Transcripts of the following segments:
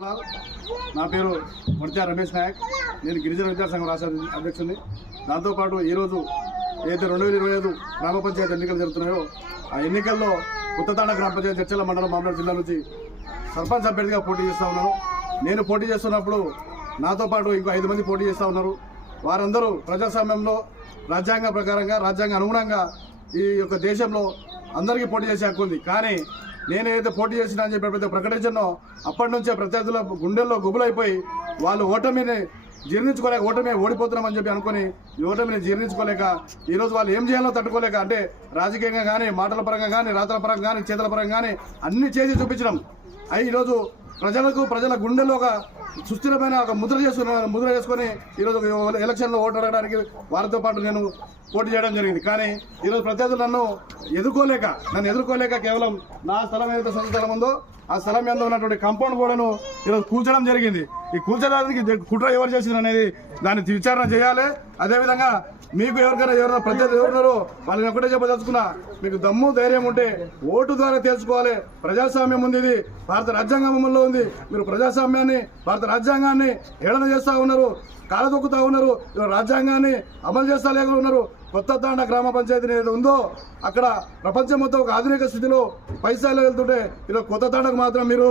నా పేరు ముర్త్యా రమేష్ నాయక్. నేను గిరిజన విద్యార్థి సంఘం రాష్ట్ర అధ్యక్షుడిని. దాంతోపాటు ఈరోజు ఏదైతే 2025 గ్రామ పంచాయతీ ఎన్నికలు జరుగుతున్నాయో ఆ ఎన్నికల్లో కొత్తతాండ గ్రామ పంచాయతీ చర్చల మండలం మామూలు జిల్లా నుంచి సర్పంచ్ అభ్యర్థిగా పోటీ చేస్తూ ఉన్నాను. నేను పోటీ చేస్తున్నప్పుడు నాతో పాటు ఇంకో 5 మంది పోటీ చేస్తూ ఉన్నారు. వారందరూ ప్రజాస్వామ్యంలో రాజ్యాంగ ప్రకారంగా రాజ్యాంగ అనుగుణంగా ఈ యొక్క దేశంలో అందరికీ పోటీ చేసే హక్కు ఉంది. కానీ నేను ఏదైతే పోటీ చేసినా అని చెప్పి ప్రకటించానో అప్పటి నుంచే ప్రత్యర్థుల గుండెల్లో గుబులైపోయి వాళ్ళు ఓటమిని జీర్ణించుకోలేక ఓటమి ఓడిపోతున్నామని చెప్పి అనుకుని ఈ ఓటమిని జీర్ణించుకోలేక ఈరోజు వాళ్ళు ఏం చేయాలో తట్టుకోలేక అంటే రాజకీయంగా కానీ మాటల పరంగా కానీ రాతల పరంగా కానీ చేతల పరంగా కానీ అన్ని చేసి చూపించడం అవి ఈరోజు ప్రజల గుండెల్లో ఒక సుస్థిరమైన ఒక ముద్ర చేసుకొని ఈరోజు ఎలక్షన్లో ఓటు అడగడానికి వారితో పాటు నేను పోటీ చేయడం జరిగింది. కానీ ఈరోజు ప్రత్యర్థులు నన్ను ఎదుర్కోలేక కేవలం నా స్థలం ఏదైతే సొంత స్థలం ఉందో ఆ స్థలం మీద ఉన్నటువంటి కాంపౌండ్ గోడను ఈరోజు కూల్చడం జరిగింది. ఈ కూల్చడానికి కుట్ర ఎవరు చేసింది అనేది దాన్ని విచారణ చేయాలి. అదేవిధంగా మీకు ఎవరైనా ప్రత్యర్థి ఎవరున్నారో వాళ్ళని ఒకటే చెప్పదలుచుకున్నా, మీకు దమ్ము ధైర్యం ఉంటే ఓటు ద్వారా తెలుసుకోవాలి. ప్రజాస్వామ్యం ఉంది, ఇది భారత రాజ్యాంగం అమల్లో ఉంది. మీరు ప్రజాస్వామ్యాన్ని భారత రాజ్యాంగాన్ని హేళన చేస్తూ ఉన్నారు, కాలదొక్కుతూ ఉన్నారు, రాజ్యాంగాన్ని అమలు చేస్తా లేకుండా ఉన్నారు. కొత్తతాండ గ్రామ పంచాయతీ ఏది ఉందో అక్కడ ప్రపంచం మొత్తం ఒక ఆధునిక స్థితిలో పైసాలు వెళ్తుంటే ఈరోజు కొత్తతాండకు మాత్రం మీరు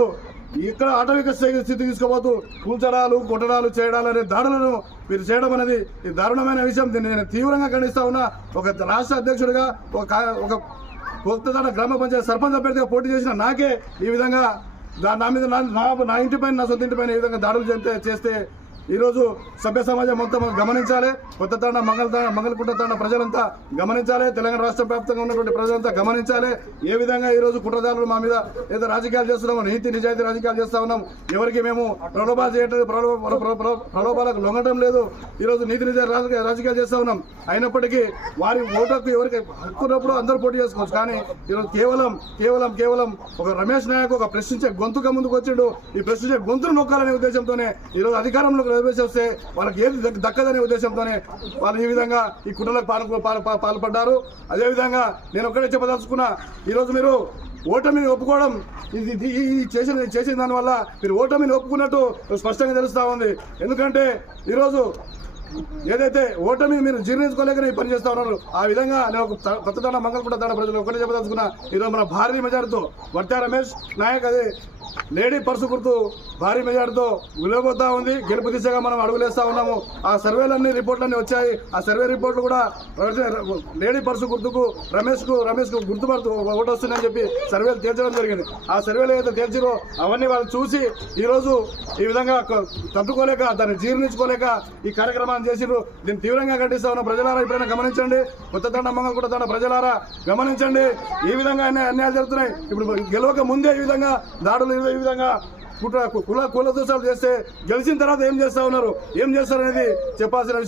ఇక్కడ ఆటవిక స్థితి తీసుకోబోతూ కూల్చడాలు కొట్టడాలు చేయడాలు అనే దాడులను మీరు చేయడం అనేది ఈ దారుణమైన విషయం. దీన్ని నేను తీవ్రంగా ఖండిస్తా ఉన్నా. ఒక రాష్ట్ర అధ్యక్షుడిగా ఒక కొత్తతాండ గ్రామ పంచాయతీ సర్పంచ్ అభ్యర్థిగా పోటీ చేసిన నాకే ఈ విధంగా నా మీద నా ఇంటిపైన నా సొంత ఇంటిపైన ఈ విధంగా దాడులు చేస్తే ఈరోజు సభ్య సమాజం మొత్తం గమనించాలి. కొత్తతాండ మంగళకుంట తాండ ప్రజలంతా గమనించాలి. తెలంగాణ రాష్ట్ర వ్యాప్తంగా ఉన్నటువంటి ప్రజలంతా గమనించాలి. ఏ విధంగా ఈరోజు కుట్రదారులు మా మీద ఏదో రాజకీయాలు చేస్తున్నాము, నీతి నిజాయితీ రాజకీయాలు చేస్తా ఉన్నాం. ఎవరికి మేము ప్రలోభాలు చేయట్లేదు, ప్రలోభాలకు లొంగటం లేదు. ఈరోజు నీతి నిజాయితీ రాజకీయాలు చేస్తా ఉన్నాం. అయినప్పటికీ వారి ఓటుకు ఎవరికి హక్కున్నప్పుడు అందరూ పోటీ చేసుకోవచ్చు. కానీ ఈరోజు కేవలం ఒక రమేష్ నాయక్ ఒక ప్రశ్నించే గొంతుగా ముందుకు వచ్చిండు. ఈ ప్రశ్నించే గొంతును నొక్కాలనే ఉద్దేశంతోనే ఈరోజు అధికారంలో వస్తే వాళ్ళకి ఏది దక్కదనే ఉద్దేశంతోనే వాళ్ళు ఈ విధంగా ఈ కుట్రలకు పాల్పడ్డారు. అదేవిధంగా నేను ఒక్కడే చెప్పదలుచుకున్నా, ఈరోజు మీరు ఓటమిని ఒప్పుకోవడం ఇది చేసిన దానివల్ల మీరు ఓటమిని ఒప్పుకున్నట్టు స్పష్టంగా తెలుస్తూ ఉంది. ఎందుకంటే ఈరోజు ఏదైతే ఓటమి మీరు జీర్ణించుకోలేకనే ఈ పని చేస్తూ ఉన్నారు. ఆ విధంగా నేను కొత్తతాండ మంగళకుంట తాండ ప్రజలు ఒకటే చెప్పదలుచుకున్నా, ఈరోజు మన భారీ మెజార్టీతో ముర్త్యా రమేష్ నాయక్ అదే లేడీ పర్సు గుర్తు భారీ మెజార్టీతో విలువబోతా ఉంది. గెలుపు దిశగా మనం అడుగులేస్తా ఉన్నాము. ఆ సర్వేలన్నీ రిపోర్ట్లన్నీ వచ్చాయి. ఆ సర్వే రిపోర్ట్లు కూడా లేడీ పర్సు గుర్తుకు రమేష్ కు గుర్తుపడుతూ ఓటు వస్తుందని చెప్పి సర్వేలు తేల్చడం జరిగింది. ఆ సర్వేలు ఏదైతే తేల్చిరో అవన్నీ వాళ్ళు చూసి ఈరోజు ఈ విధంగా తట్టుకోలేక దాన్ని జీర్ణించుకోలేక ఈ కార్యక్రమాన్ని చేసిరు. దీన్ని తీవ్రంగా ఖండిస్తా ఉన్న ప్రజలారా ఎప్పుడైనా గమనించండి. కొత్తతాండ మంగళకుంట తాండ ప్రజలారా గమనించండి. ఈ విధంగా అన్యాయాలు జరుగుతున్నాయి. ఇప్పుడు గెలవక ముందే ఈ విధంగా దాడులు ఈ విధంగా కుల దోషాలు చేస్తే గెలిచిన తర్వాత ఏం చేస్తా ఉన్నారు, ఏం చేస్తారు అనేది చెప్పాల్సిన